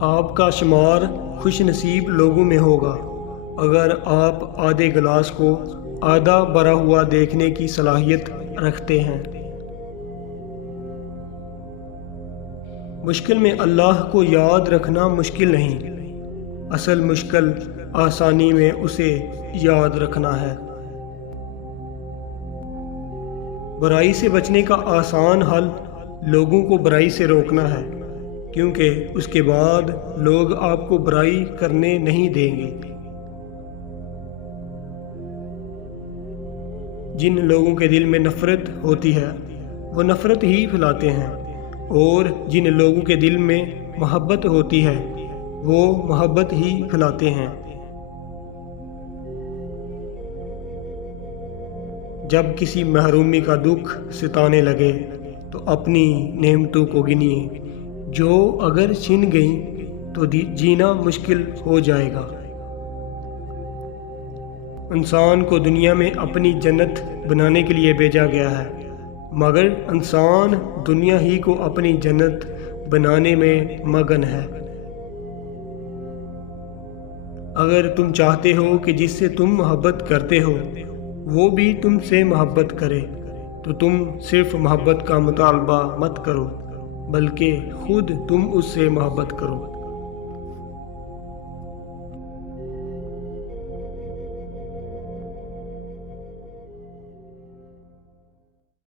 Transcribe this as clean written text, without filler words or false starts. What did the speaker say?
آپ کا شمار خوش نصیب لوگوں میں ہوگا اگر آپ آدھے گلاس کو آدھا بھرا ہوا دیکھنے کی صلاحیت رکھتے ہیں۔ مشکل میں اللہ کو یاد رکھنا مشکل نہیں، اصل مشکل آسانی میں اسے یاد رکھنا ہے۔ برائی سے بچنے کا آسان حل لوگوں کو برائی سے روکنا ہے، کیونکہ اس کے بعد لوگ آپ کو برائی کرنے نہیں دیں گے۔ جن لوگوں کے دل میں نفرت ہوتی ہے وہ نفرت ہی پھیلاتے ہیں، اور جن لوگوں کے دل میں محبت ہوتی ہے وہ محبت ہی پھیلاتے ہیں۔ جب کسی محرومی کا دکھ ستانے لگے تو اپنی نعمتوں کو گنیے، جو اگر چھن گئیں تو جینا مشکل ہو جائے گا۔ انسان کو دنیا میں اپنی جنت بنانے کے لیے بھیجا گیا ہے، مگر انسان دنیا ہی کو اپنی جنت بنانے میں مگن ہے۔ اگر تم چاہتے ہو کہ جس سے تم محبت کرتے ہو وہ بھی تم سے محبت کرے تو تم صرف محبت کا مطالبہ مت کرو، بلکہ خود تم اس سے محبت کرو۔